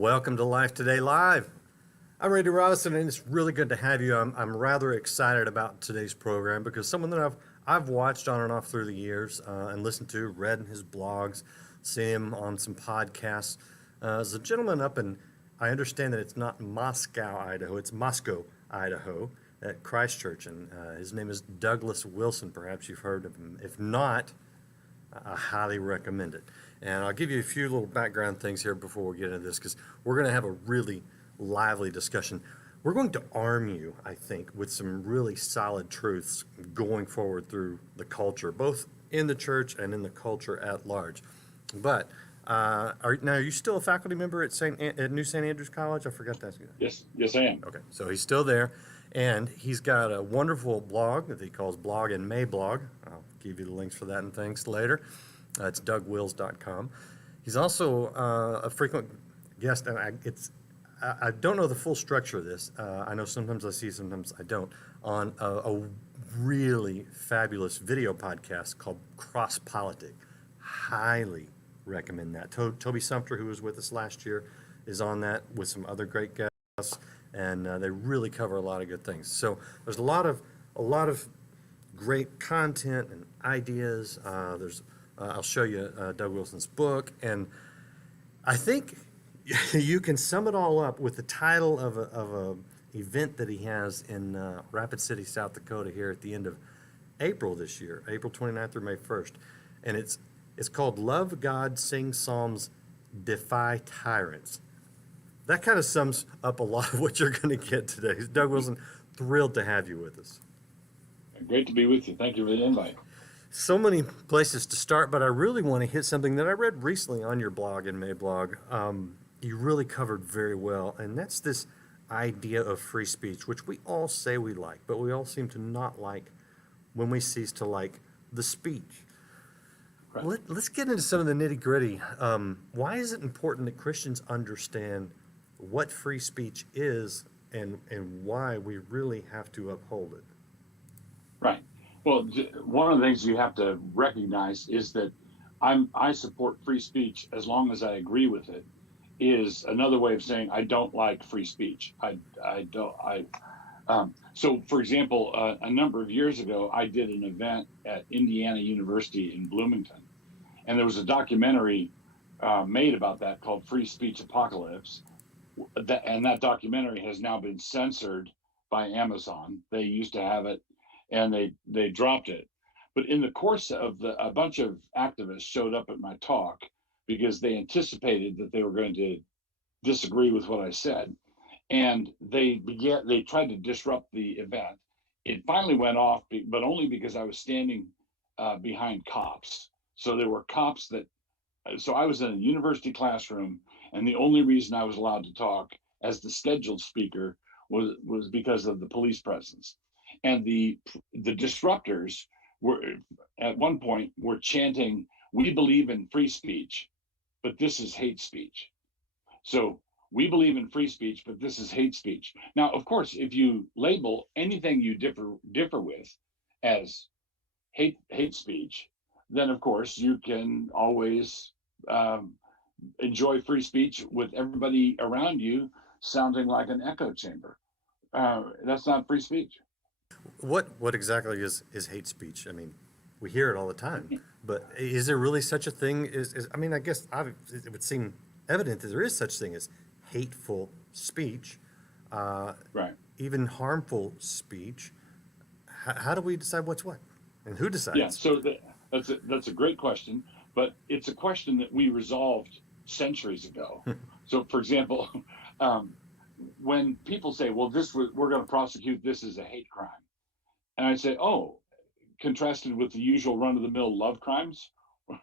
Welcome to Life Today Live. I'm Randy Robinson, and it's really good to have you. I'm rather excited about today's program because someone that I've watched on and off through the years and listened to, read his blogs, seen him on some podcasts. Is a gentleman up in, I understand that it's not Moscow, Idaho, it's Moscow, Idaho, at Christ Church, and his name is Douglas Wilson. Perhaps you've heard of him. If not, I highly recommend it. And I'll give you a few little background things here before we get into this, because we're going to have a really lively discussion. We're going to arm you, I think, with some really solid truths going forward through the culture, both in the church and in the culture at large. But are you still a faculty member at New St. Andrews College? I forgot to ask you that. Yes, I am. Okay, so he's still there, and he's got a wonderful blog that he calls Blog and May Blog. I'll give you the links for that and things later. It's dougwills.com. He's also a frequent guest, and I don't know the full structure of this. I know sometimes I see, sometimes I don't, on a really fabulous video podcast called Cross Politic. Highly recommend that. Toby Sumter, who was with us last year, is on that with some other great guests, and they really cover a lot of good things. So there's a lot of great content and ideas. I'll show you Doug Wilson's book, and I think you can sum it all up with the title of a event that he has in Rapid City, South Dakota, here at the end of April this year, April 29th through May 1st, and it's called Love God, Sing Psalms, Defy Tyrants. That kind of sums up a lot of what you're going to get today. Doug Wilson, thrilled to have you with us. Great to be with you. Thank you for the invite. So many places to start, but I really want to hit something that I read recently on your blog and May blog. You really covered very well, and that's this idea of free speech, which we all say we like, but we all seem to not like when we cease to like the speech. Right. Let's get into some of the nitty-gritty. Why is it important that Christians understand what free speech is and why we really have to uphold it? Right. Well, one of the things you have to recognize is that I support free speech as long as I agree with it. Is another way of saying I don't like free speech. So, for example, a number of years ago, I did an event at Indiana University in Bloomington, and there was a documentary made about that called Free Speech Apocalypse. And that documentary has now been censored by Amazon. They used to have it, and they dropped it. But in the course of a bunch of activists showed up at my talk because they anticipated that they were going to disagree with what I said. And they tried to disrupt the event. It finally went off, but only because I was standing behind cops. So there were cops so I was in a university classroom, and the only reason I was allowed to talk as the scheduled speaker was because of the police presence. And the disruptors were at one point were chanting, "We believe in free speech, but this is hate speech." So we believe in free speech, but this is hate speech. Now, of course, if you label anything you differ with as hate speech, then of course you can always enjoy free speech with everybody around you sounding like an echo chamber. That's not free speech. What exactly is hate speech? I mean, we hear it all the time, but is there really such a thing? I guess it would seem evident that there is such thing as hateful speech, Right? even harmful speech. How do we decide what's what, and who decides? Yeah. So that's a great question, but it's a question that we resolved centuries ago. So, for example, when people say, "Well, we're going to prosecute this as a hate crime," and I say, "Oh, contrasted with the usual run-of-the-mill love crimes, what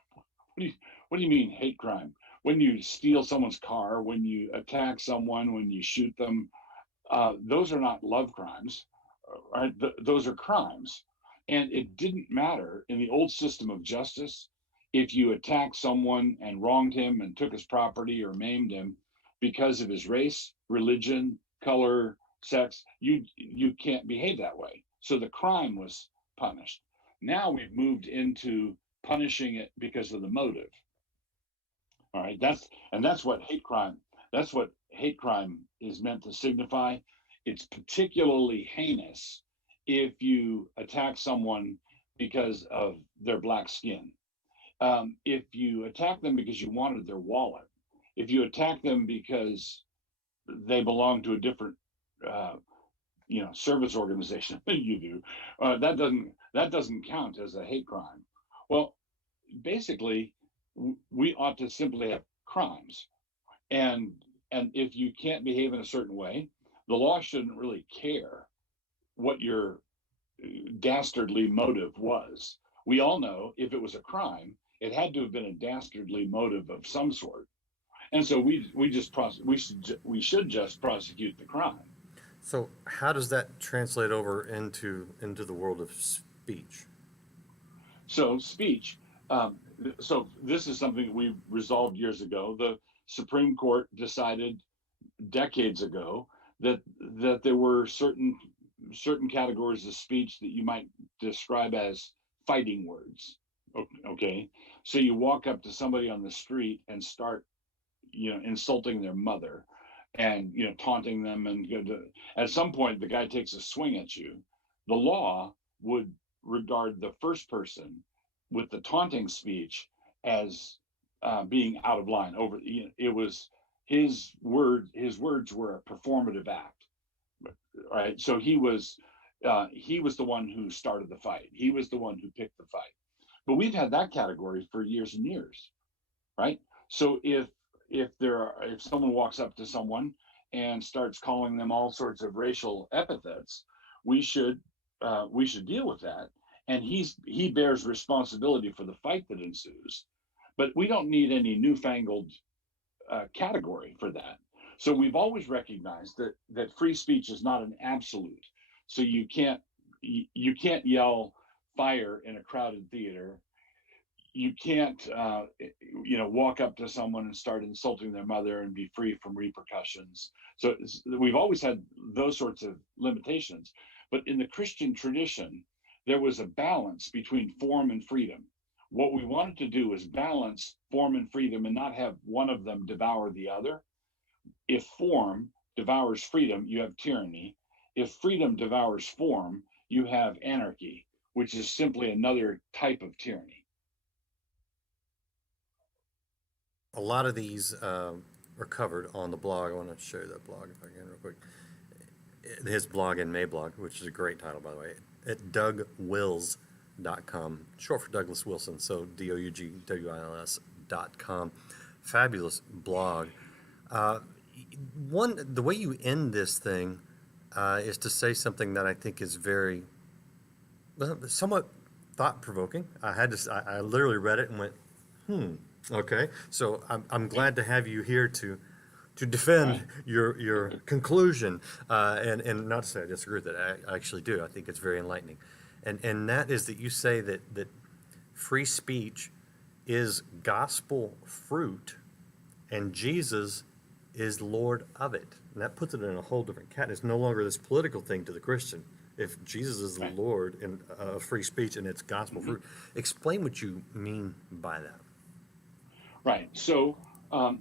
do you mean hate crime? When you steal someone's car, when you attack someone, when you shoot them, those are not love crimes, right? Those are crimes." And it didn't matter in the old system of justice if you attacked someone and wronged him and took his property or maimed him because of his race, religion, color, sex. You can't behave that way. So the crime was punished. Now we've moved into punishing it because of the motive. All right, that's what hate crime That's what hate crime is meant to signify. It's particularly heinous if you attack someone because of their black skin. If you attack them because you wanted their wallet, if you attack them because they belong to a different, uh, service organization than you do, that doesn't count as a hate crime. Well, basically, we ought to simply have crimes, and if you can't behave in a certain way, the law shouldn't really care what your dastardly motive was. We all know if it was a crime, it had to have been a dastardly motive of some sort, and so we should just prosecute the crime. So how does that translate over into the world of speech? So speech. So this is something that we resolved years ago. The Supreme Court decided decades ago that there were certain categories of speech that you might describe as fighting words. Okay, so you walk up to somebody on the street and start, insulting their mother, and taunting them, and at some point the guy takes a swing at you. The law would regard the first person with the taunting speech as being out of line. It was his words were a performative act, right? So he was the one who started the fight. He was the one who picked the fight. But we've had that category for years and years, right? So if someone walks up to someone and starts calling them all sorts of racial epithets, we should we should deal with that, and he bears responsibility for the fight that ensues. But we don't need any newfangled category for that. So we've always recognized that free speech is not an absolute. So you can't yell fire in a crowded theater. You can't walk up to someone and start insulting their mother and be free from repercussions. So we've always had those sorts of limitations. But in the Christian tradition, there was a balance between form and freedom. What we wanted to do is balance form and freedom and not have one of them devour the other. If form devours freedom, you have tyranny. If freedom devours form, you have anarchy, which is simply another type of tyranny. A lot of these are covered on the blog. I want to show you that blog if I can real quick. His blog and Mablog, which is a great title, by the way, at dougwils.com, short for Douglas Wilson, so DOUGWILS.com. Fabulous blog. The way you end this thing is to say something that I think is very, somewhat thought provoking. I literally read it and went, okay. So I'm glad to have you here to defend Right. your conclusion, and not to say I disagree with it. I actually do. I think it's very enlightening, and that is that you say that free speech is gospel fruit, and Jesus is Lord of it, and that puts it in a whole different cat. It's no longer this political thing to the Christian. If Jesus is the Right. Lord and free speech and it's gospel fruit, explain what you mean by that. Right. So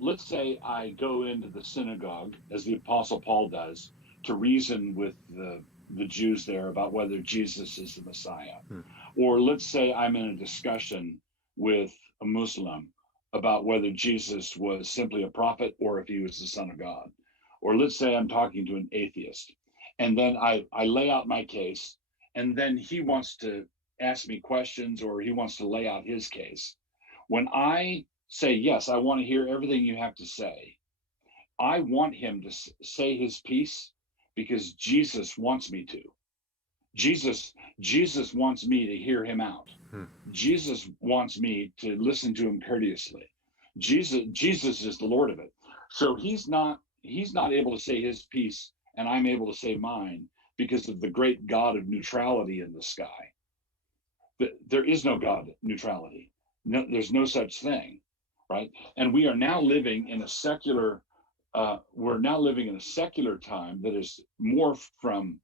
let's say I go into the synagogue, as the Apostle Paul does, to reason with the Jews there about whether Jesus is the Messiah. Or let's say I'm in a discussion with a Muslim about whether Jesus was simply a prophet or if he was the Son of God. Or let's say I'm talking to an atheist. And then I lay out my case, and then he wants to ask me questions or he wants to lay out his case. When I say, yes, I want to hear everything you have to say, I want him to say his piece because Jesus wants me to. Jesus wants me to hear him out. Jesus wants me to listen to him courteously. Jesus is the Lord of it. So he's not able to say his piece and I'm able to say mine because of the great God of neutrality in the sky. There is no God neutrality. No, there's no such thing, right? And we are now living in a secular time that is morphed from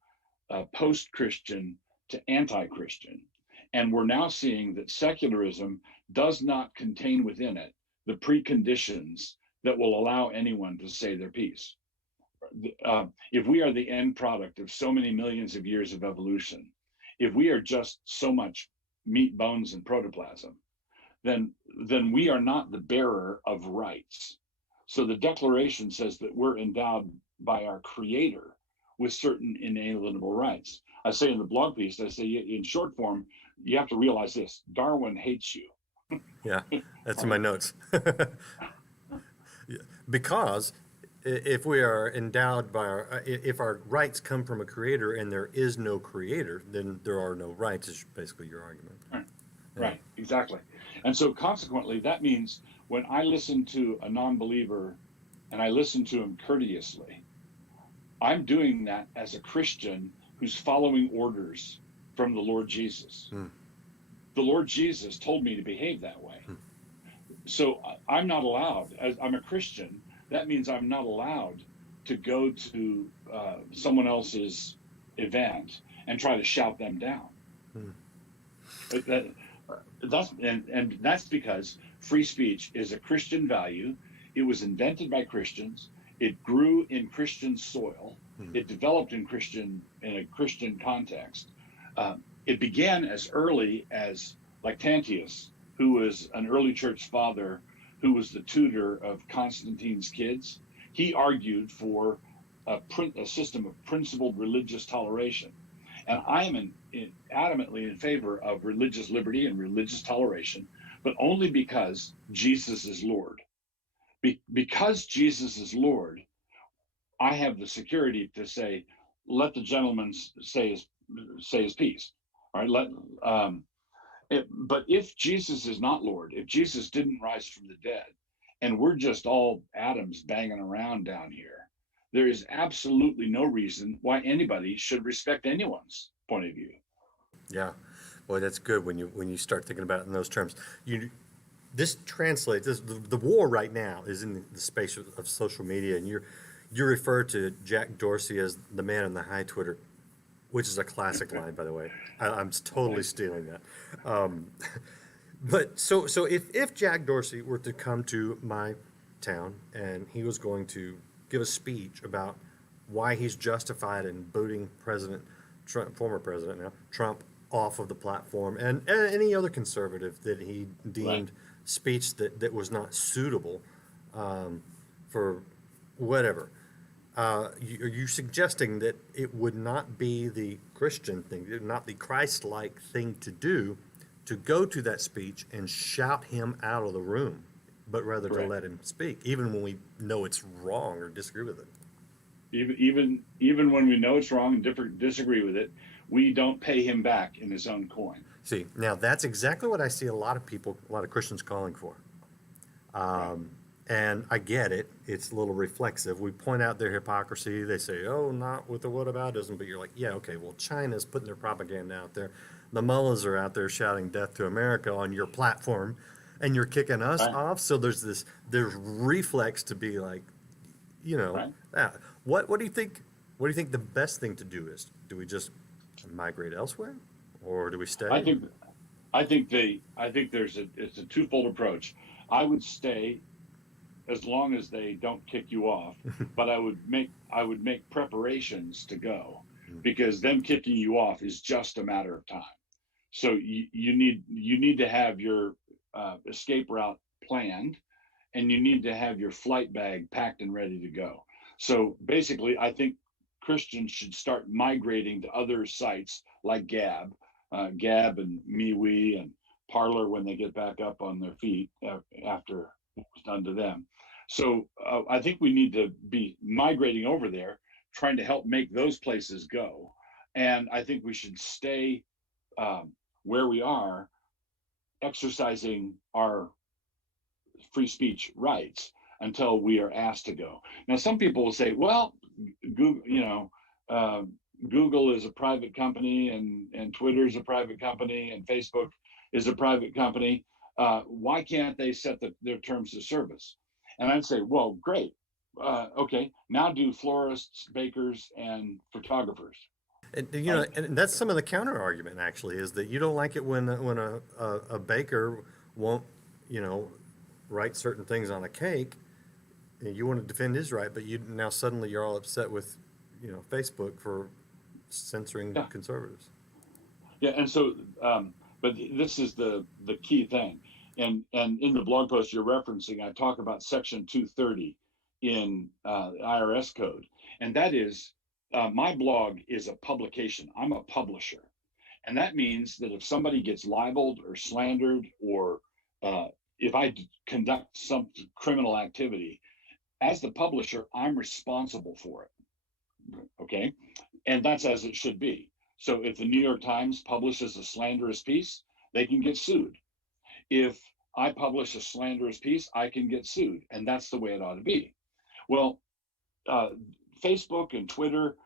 post-Christian to anti-Christian. And we're now seeing that secularism does not contain within it the preconditions that will allow anyone to say their piece. If we are the end product of so many millions of years of evolution, if we are just so much meat, bones, and protoplasm, then we are not the bearer of rights. So the Declaration says that we're endowed by our Creator with certain inalienable rights. I say in the blog piece, I say in short form, you have to realize this: Darwin hates you. Yeah, that's in my notes. Because if we are endowed by if our rights come from a creator and there is no creator, then there are no rights, is basically your argument. Right, Yeah. right, exactly. And so consequently, that means when I listen to a non-believer and I listen to him courteously, I'm doing that as a Christian who's following orders from the Lord Jesus. The Lord Jesus told me to behave that way. So I'm not allowed, as I'm a Christian, that means I'm not allowed to go to someone else's event and try to shout them down. That's because free speech is a Christian value. It was invented by Christians. It grew in Christian soil. It developed in a Christian context. It began as early as Lactantius, who was an early church father, who was the tutor of Constantine's kids. He argued for a system of principled religious toleration. And I am adamantly in favor of religious liberty and religious toleration, but only because Jesus is Lord. Because Jesus is Lord, I have the security to say, let the gentleman say his piece. All right. But if Jesus is not Lord, if Jesus didn't rise from the dead, and we're just all atoms banging around down here, there is absolutely no reason why anybody should respect anyone's point of view. Yeah, boy, that's good when you start thinking about it in those terms. This translates. The war right now is in the space of social media, and you refer to Jack Dorsey as the man in the high Twitter, which is a classic line, by the way. I'm totally stealing that. But so if Jack Dorsey were to come to my town and he was going to give a speech about why he's justified in booting President Trump, former President now, Trump, off of the platform, and any other conservative that he deemed speech that was not suitable for whatever. Are you suggesting that it would not be the Christian thing, not the Christ-like thing to do, to go to that speech and shout him out of the room, but rather to let him speak, even when we know it's wrong or disagree with it? Even when we know it's wrong and disagree with it, we don't pay him back in his own coin. See, now that's exactly what I see a lot of Christians calling for. And I get it. It's a little reflexive. We point out their hypocrisy. They say, oh, not with the whataboutism. But you're like, yeah, okay, well, China's putting their propaganda out there. The mullahs are out there shouting death to America on your platform, and you're kicking us off. So there's reflex to be like, what do you think? What do you think the best thing to do is? Do we just migrate elsewhere, or do we stay? I think it's a twofold approach. I would stay as long as they don't kick you off, but I would make preparations to go, because them kicking you off is just a matter of time. So you need to have your escape route planned, and you need to have your flight bag packed and ready to go. So basically, I think Christians should start migrating to other sites like Gab and MeWe and Parler when they get back up on their feet after what was done to them. So I think we need to be migrating over there, trying to help make those places go. And I think we should stay where we are, exercising our free speech rights until we are asked to go. Now, some people will say, well, Google, Google is a private company, and Twitter is a private company, and Facebook is a private company. Why can't they set their terms of service? And I'd say, well, great. Okay, now do florists, bakers, and photographers. And, and that's some of the counter argument, actually, is that you don't like it when a baker won't, write certain things on a cake. you want to defend his right, but you now suddenly you're all upset with, Facebook for censoring Yeah. conservatives. Yeah. And so, but this is the key thing. And in the blog post you're referencing, I talk about Section 230 in IRS code. And that is, my blog is a publication. I'm a publisher. And that means that if somebody gets libeled or slandered, or if I conduct some criminal activity, as the publisher, I'm responsible for it. Okay. And that's as it should be. So if the New York Times publishes a slanderous piece, they can get sued. If I publish a slanderous piece, I can get sued. And that's the way it ought to be. Well, uh, Facebook and Twitter,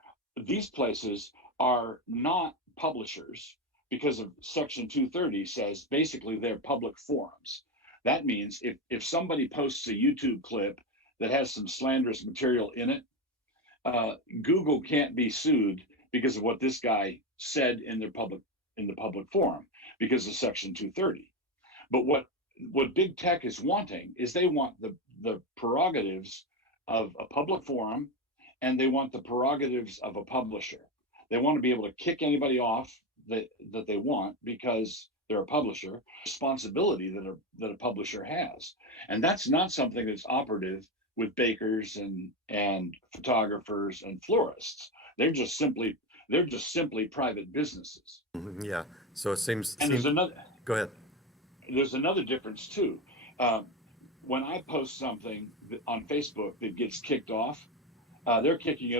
these places are not publishers because of Section 230 says basically they're public forums. That means if somebody posts a YouTube clip that has some slanderous material in it, Google can't be sued because of what this guy said in the public forum because of Section 230. But what big tech is wanting is they want the prerogatives of a public forum, and they want the prerogatives of a publisher. They want to be able to kick anybody off that they want because they're a publisher. Responsibility that a publisher has, and that's not something that's operative with bakers and photographers and florists. They're just simply private businesses. Yeah. So it seems. And Go ahead. there's another difference too. Um, when I post something on Facebook that gets kicked off, they're kicking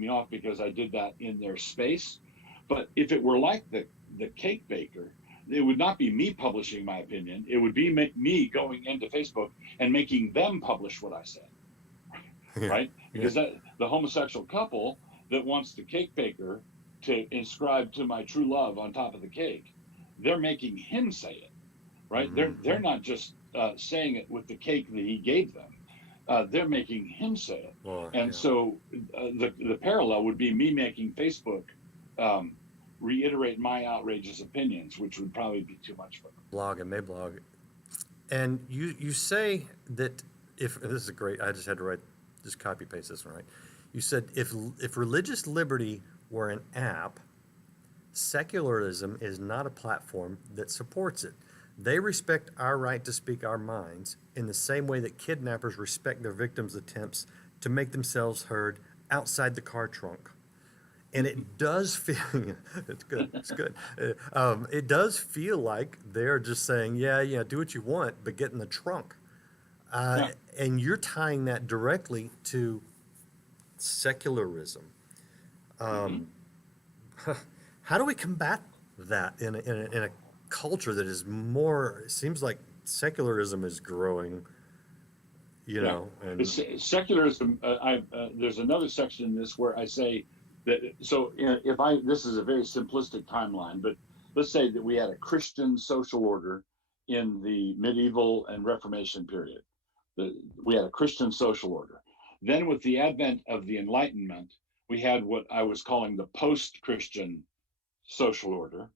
me off because I did that in their space. But if it were like the cake baker, it would not be me publishing my opinion. It would be me going into Facebook and making them publish what I said, Yeah. right? Yeah. Because the homosexual couple that wants the cake baker to inscribe "to my true love" on top of the cake, they're making him say it, right? Mm-hmm. They're not just saying it with the cake that he gave them. They're making him say it. Well, And yeah. so the parallel would be me making Facebook reiterate my outrageous opinions, which would probably be too much for them. Blog and Mablog. And you say that if this is great, I just had to just copy paste this one, right? You said if religious liberty were an app, secularism is not a platform that supports it. They respect our right to speak our minds in the same way that kidnappers respect their victims' attempts to make themselves heard outside the car trunk. And it does feel, it's good, it's good. It does feel like they're just saying, yeah, do what you want, but get in the trunk. Yeah. And you're tying that directly to secularism. How do we combat that in a culture that is more, it seems like secularism is growing, and Secularism. There's another section in this where I say that. So this is a very simplistic timeline, but let's say that we had a Christian social order in the medieval and Reformation period. We had a Christian social order. Then, with the advent of the Enlightenment, we had what I was calling the post-Christian social order.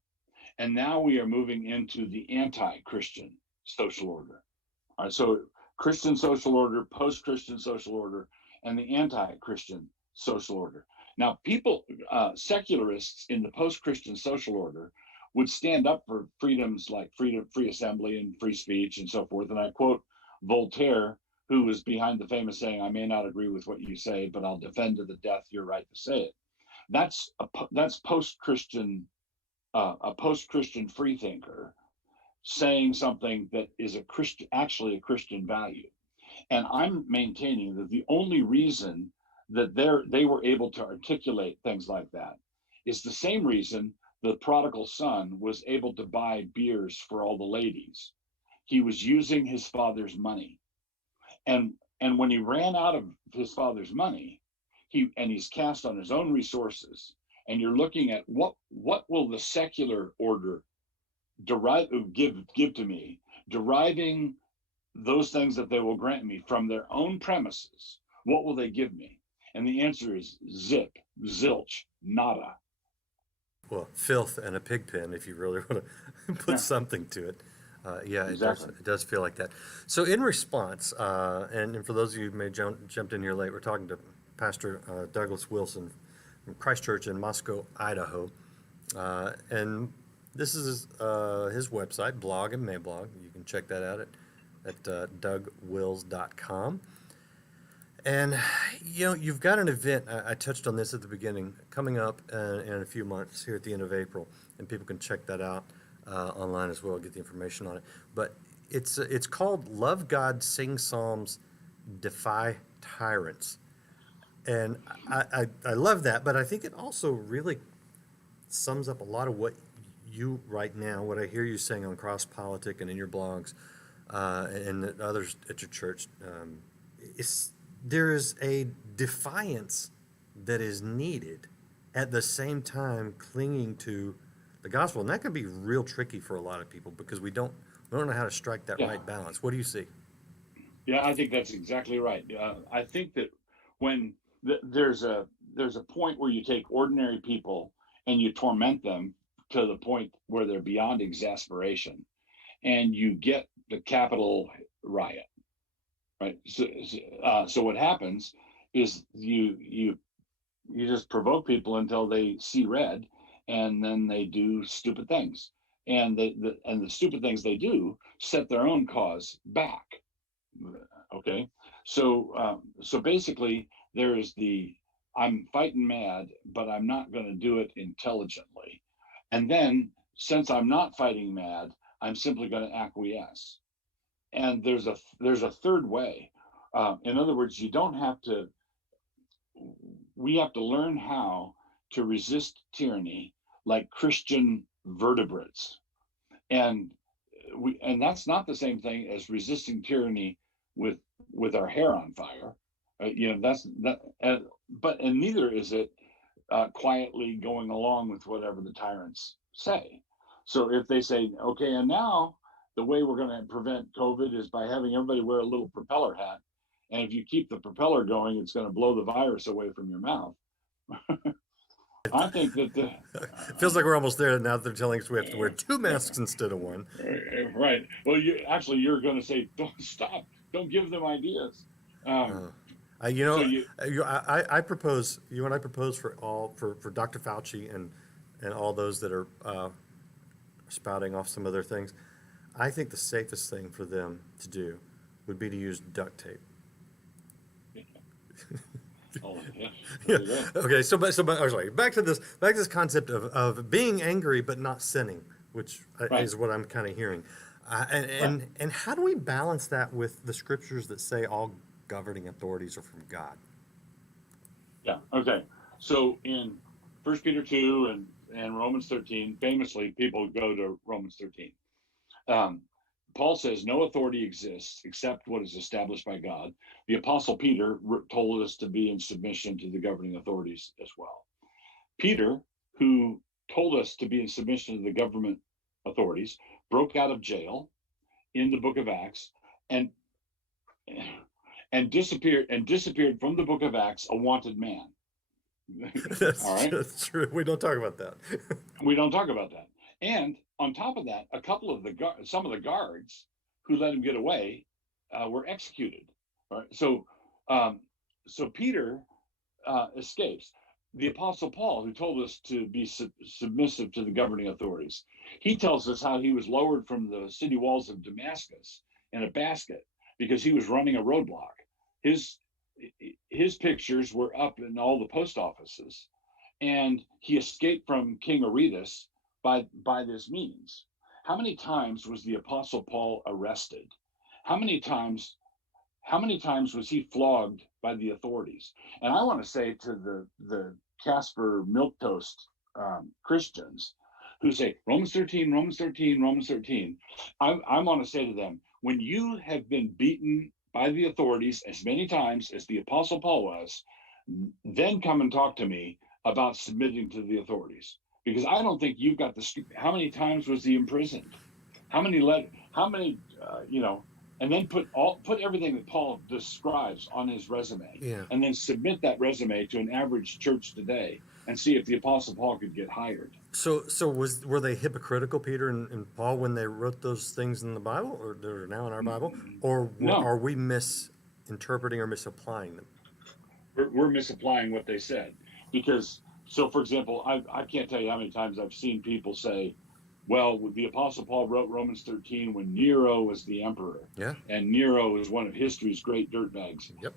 And now we are moving into the anti-Christian social order. All right, so Christian social order, post-Christian social order, and the anti-Christian social order. Now, secularists in the post-Christian social order would stand up for freedoms like free assembly and free speech and so forth. And I quote Voltaire, who was behind the famous saying, "I may not agree with what you say, but I'll defend to the death your right to say it." That's post-Christian. A post-Christian freethinker saying something that is actually a Christian value. And I'm maintaining that the only reason that they were able to articulate things like that is the same reason the prodigal son was able to buy beers for all the ladies. He was using his father's money. And when he ran out of his father's money, he's cast on his own resources. And you're looking at what will the secular order give to me, deriving those things that they will grant me from their own premises. What will they give me? And the answer is zip, zilch, nada. well, filth and a pig pen, if you really want to put something to it. Yeah, Exactly. it does feel like that. So in response, and for those of you who may jumped in here late, we're talking to Pastor Douglas Wilson from Christ Church in Moscow, Idaho. And this is his website, Blog and Mablog. You can check that out at dougwills.com. And you've got an event. I touched on this at the beginning, coming up in a few months here at the end of April, and people can check that out online as well, get the information on it. But it's called "Love God, Sing Psalms, Defy Tyrants," and I love that. But I think it also really sums up a lot of what you right now, what I hear you saying on Cross Politic and in your blogs, and others at your church. There is a defiance that is needed at the same time clinging to the gospel. And that can be real tricky for a lot of people because we don't know how to strike that Yeah. right balance. What do you see? Yeah, I think that's exactly right. I think that when there's a point where you take ordinary people and you torment them to the point where they're beyond exasperation, and you get the Capitol riot, right? So what happens is you just provoke people until they see red, and then they do stupid things, and the stupid things they do set their own cause back. Okay, so basically there is I'm fighting mad, but I'm not going to do it intelligently, and then since I'm not fighting mad, I'm simply going to acquiesce. And there's a third way. In other words, you don't have to. We have to learn how to resist tyranny like Christian vertebrates, and that's not the same thing as resisting tyranny with our hair on fire. That's that. But neither is it quietly going along with whatever the tyrants say. So if they say, okay, and now the way we're going to prevent COVID is by having everybody wear a little propeller hat, and if you keep the propeller going, it's going to blow the virus away from your mouth. I think that It feels like we're almost there now that they're telling us we have to wear two masks instead of one. right. Well, you're going to say, don't stop, don't give them ideas. Uh, you So know, you, I propose, you and I propose for Dr. Fauci and all those that are spouting off some other things. I think the safest thing for them to do would be to use duct tape. oh, yeah, Yeah. there you go. Okay. Oh, sorry. Back to this concept of being angry but not sinning, which Right. is what I'm kind of hearing. And, Right. and how do we balance that with the scriptures that say all governing authorities are from God? Yeah. Okay. So in 1 Peter 2 and Romans 13, famously, people go to Romans 13. Um, Paul says no authority exists except what is established by God. The Apostle Peter told us to be in submission to the governing authorities as well. Peter, who told us to be in submission to the government authorities, broke out of jail in the book of Acts and disappeared from the book of Acts a wanted man. All right. That's true. We don't talk about that. We don't talk about that. And on top of that, some of the guards who let him get away were executed. Right. So Peter escapes. The Apostle Paul, who told us to be submissive to the governing authorities, he tells us how he was lowered from the city walls of Damascus in a basket because he was running a roadblock. His pictures were up in all the post offices, and he escaped from King Aretas by this means. How many times was the Apostle Paul arrested? How many times was he flogged by the authorities? And I want to say to the Casper Milquetoast Christians who say Romans 13, Romans 13, Romans 13, I want to say to them, when you have been beaten by the authorities as many times as the Apostle Paul was, then come and talk to me about submitting to the authorities. Because I don't think you've got how many times was he imprisoned? How many, and then put everything that Paul describes on his resume, Yeah. and then submit that resume to an average church today. and see if the Apostle Paul could get hired. So were they hypocritical, Peter and Paul, when they wrote those things in the Bible, or they're now in our Bible, or No, are we misinterpreting or misapplying them? we're misapplying what they said. Because, so for example, I can't tell you how many times I've seen people say, well, the Apostle Paul wrote Romans 13 when Nero was the emperor, Yeah. and Nero is one of history's great dirtbags. Yep.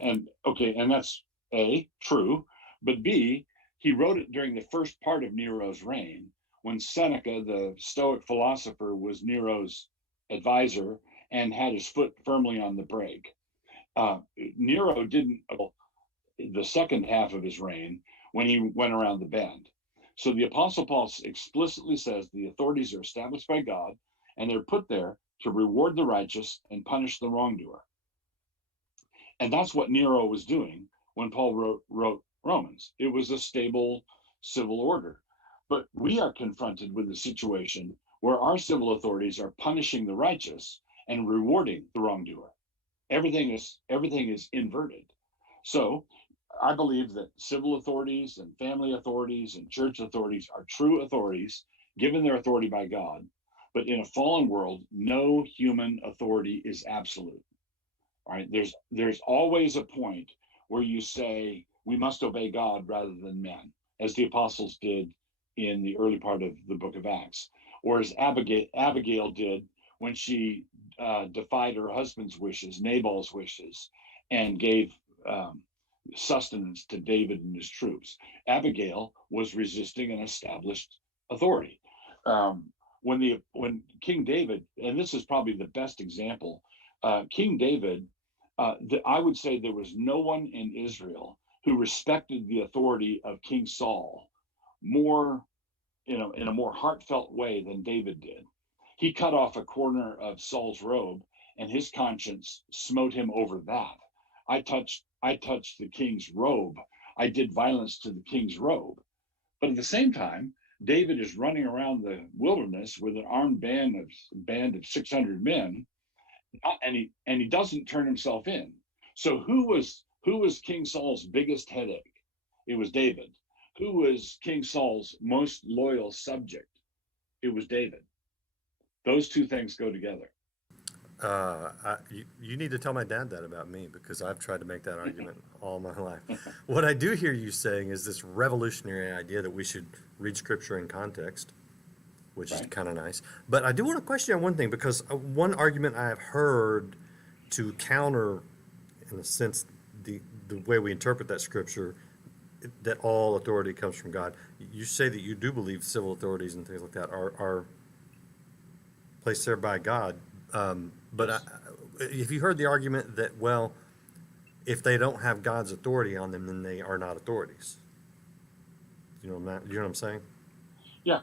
And okay, and that's A, true, but B, he wrote it during the first part of Nero's reign, when Seneca, the Stoic philosopher, was Nero's advisor and had his foot firmly on the brake. Nero didn't, the second half of his reign, when he went around the bend. So the Apostle Paul explicitly says the authorities are established by God, and they're put there to reward the righteous and punish the wrongdoer. And that's what Nero was doing when Paul wrote Romans. It was a stable civil order. But we are confronted with a situation where our civil authorities are punishing the righteous and rewarding the wrongdoer. Everything is inverted. So I believe that civil authorities and family authorities and church authorities are true authorities given their authority by God. But in a fallen world, no human authority is absolute. Right? There's always a point where you say we must obey God rather than men, as the apostles did in the early part of the book of Acts, or as Abigail did when she defied her husband's wishes, Nabal's wishes, and gave sustenance to David and his troops. Abigail was resisting an established authority. When King David, and this is probably the best example, King David, I would say there was no one in Israel who respected the authority of King Saul more, in a more heartfelt way than David did. He cut off a corner of Saul's robe, and his conscience smote him over that. I touched the king's robe. I did violence to the king's robe. But at the same time, David is running around the wilderness with an armed band of 600 men, and he doesn't turn himself in. So who was King Saul's biggest headache? It was David. Who was King Saul's most loyal subject? It was David. Those two things go together. You need to tell my dad that about me, because I've tried to make that argument all my life. What I do hear you saying is this revolutionary idea that we should read Scripture in context, which is kind of nice. But I do want to question on one thing, because one argument I have heard to counter, in a sense, the way we interpret that Scripture, that all authority comes from God. You say that you do believe civil authorities and things like that are placed there by God. But have you heard the argument that, well, if they don't have God's authority on them, then they are not authorities? You know what I'm saying? Yeah,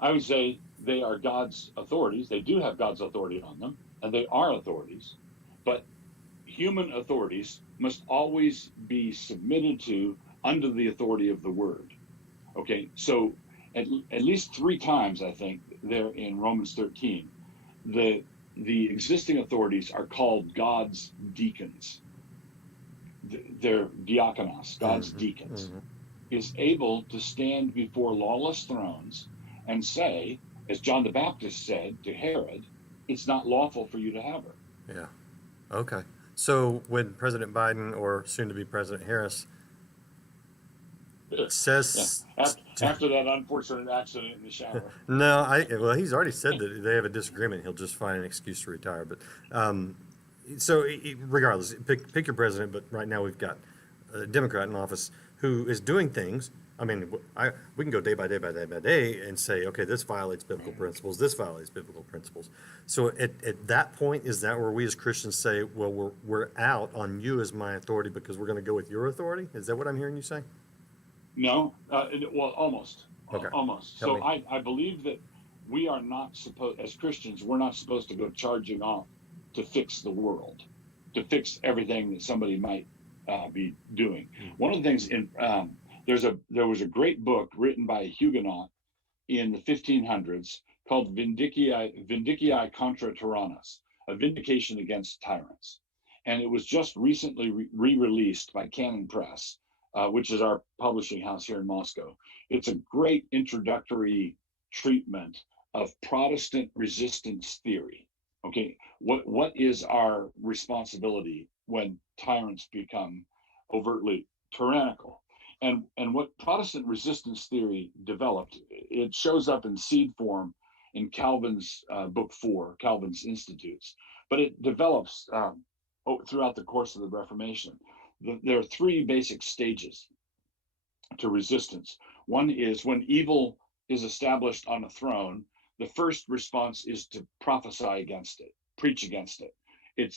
I would say they are God's authorities. They do have God's authority on them, and they are authorities. But human authorities must always be submitted to under the authority of the Word. Okay, so at least 3 times, I think, there in Romans 13, the existing authorities are called God's deacons. They're diakonos, God's deacons, is able to stand before lawless thrones and say, as John the Baptist said to Herod, it's not lawful for you to have her. Yeah. Okay. So when President Biden, or soon to be President Harris, says after that unfortunate accident in the shower. well, he's already said that they have a disagreement. He'll just find an excuse to retire. But so regardless, pick your president. But right now we've got a Democrat in office who is doing things. I mean, we can go day by day by day by day and say, okay, this violates biblical principles. This violates biblical principles. So at that point, is that where we as Christians say, well, we're out on you as my authority because we're going to go with your authority? Is that what I'm hearing you say? No, well, almost. Okay. Almost. So I believe that we are not supposed, as Christians, we're not supposed to go charging off to fix the world, to fix everything that somebody might be doing. One of the things there was a great book written by a Huguenot in the 1500s called Vindiciae contra Tyrannos, a vindication against tyrants. And it was just recently re-released by Canon Press. which is our publishing house here in Moscow. It's a great introductory treatment of Protestant resistance theory. Okay, what is our responsibility when tyrants become overtly tyrannical? And what Protestant resistance theory developed, it shows up in seed form in Calvin's book 4, Calvin's Institutes, but it develops throughout the course of the Reformation. There are 3 basic stages to resistance. One is when evil is established on a throne, the first response is to prophesy against it, preach against it.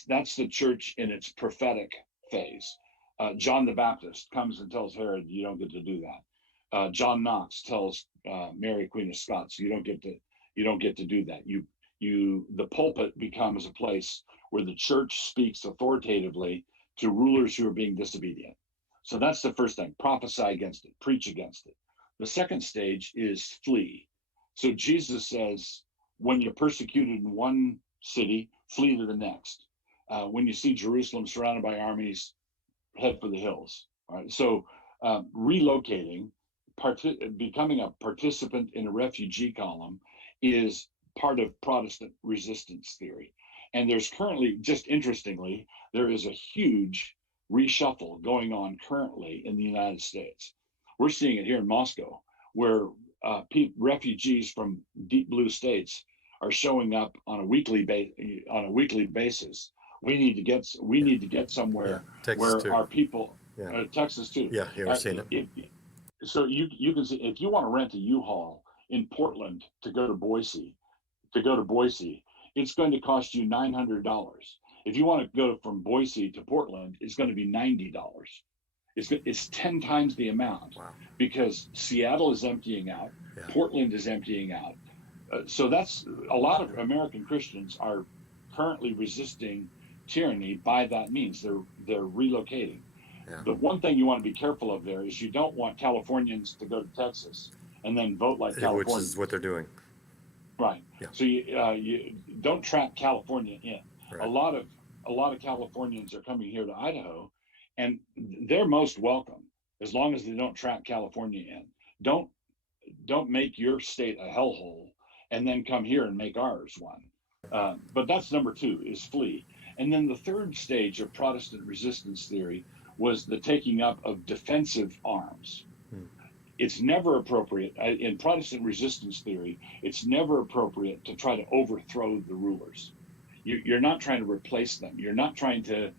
That's the church in its prophetic phase. John the Baptist comes and tells Herod, "You don't get to do that." John Knox tells Mary, Queen of Scots, "You don't get to do that." The pulpit becomes a place where the church speaks authoritatively to rulers who are being disobedient. So that's the first thing: prophesy against it, preach against it. The second stage is flee. So Jesus says, when you're persecuted in one city, flee to the next. When you see Jerusalem surrounded by armies, head for the hills. All right. So relocating, becoming a participant in a refugee column is part of Protestant resistance theory. And there's currently, just interestingly, there is a huge reshuffle going on currently in the United States. We're seeing it here in Moscow, where refugees from deep blue states are showing up on a weekly basis. We need to get somewhere where too. Our people, Texas too. Yeah, we're seeing it. So you can see, if you want to rent a U-Haul in Portland to go to Boise, it's going to cost you $900. If you want to go from Boise to Portland, it's going to be $90. It's 10 times the amount. Wow. Because Seattle is emptying out, Portland is emptying out. So that's a lot of American Christians are currently resisting tyranny by that means. They're relocating. Yeah. But one thing you want to be careful of there is you don't want Californians to go to Texas and then vote like California, which is what they're doing. Right. Yeah. So you don't trap California in. Right. A lot of Californians are coming here to Idaho, and they're most welcome as long as they don't trap California in. Don't make your state a hellhole and then come here and make ours one. But that's number 2, is flee. And then the third stage of Protestant resistance theory was the taking up of defensive arms. It's never appropriate in Protestant resistance theory. It's never appropriate to try to overthrow the rulers. You're not trying to replace them. You're not trying to,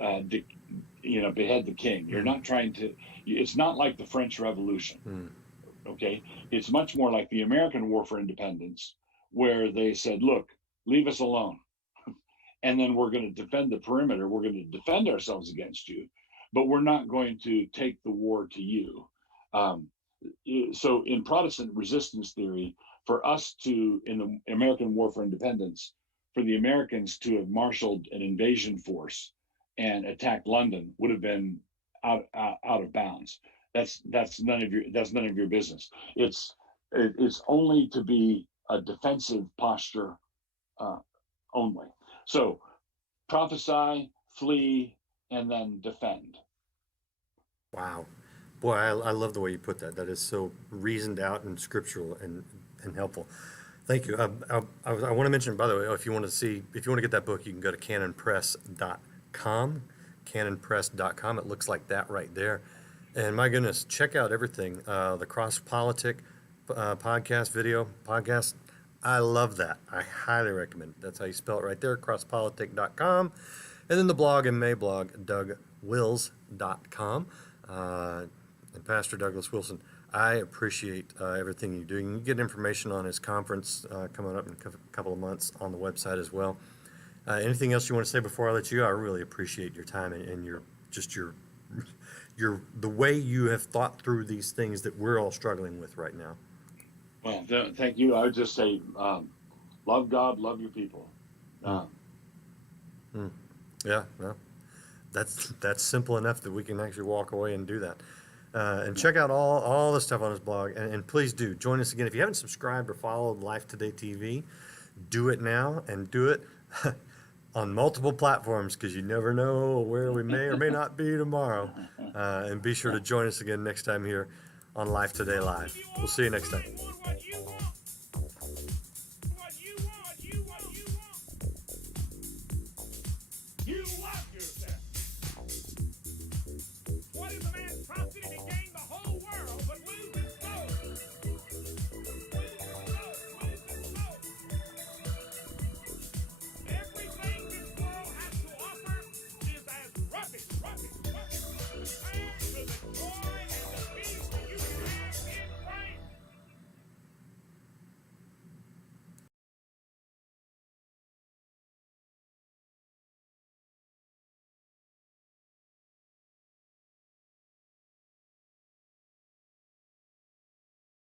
behead the king. You're not trying to. It's not like the French Revolution. Okay, it's much more like the American War for Independence, where they said, "Look, leave us alone, and then we're going to defend the perimeter. We're going to defend ourselves against you, but we're not going to take the war to you." So in Protestant resistance theory, for us to, in the American War for Independence, for the Americans to have marshaled an invasion force and attacked London would have been out of bounds. That's none of your business. It's only to be a defensive posture only. So prophesy, flee, and then defend. Wow. Boy, I love the way you put that. That is so reasoned out and scriptural and helpful. Thank you. I want to mention, by the way, if you want to get that book, you can go to canonpress.com, canonpress.com. It looks like that right there. And my goodness, check out everything. The Cross Politic podcast. I love that. I highly recommend it. That's how you spell it right there, crosspolitic.com. And then the blog and Mayblog, dougwills.com. And Pastor Douglas Wilson, I appreciate everything you're doing. You get information on his conference coming up in a couple of months on the website as well. Anything else you want to say before I let you go? I really appreciate your time and your the way you have thought through these things that we're all struggling with right now. Well, thank you. I would just say, love God, love your people. Yeah, well, that's simple enough that we can actually walk away and do that. And check out all the stuff on his blog. And please do join us again. If you haven't subscribed or followed Life Today TV, do it now and do it on multiple platforms, because you never know where we may or may not be tomorrow. And be sure to join us again next time here on Life Today Live. We'll see you next time.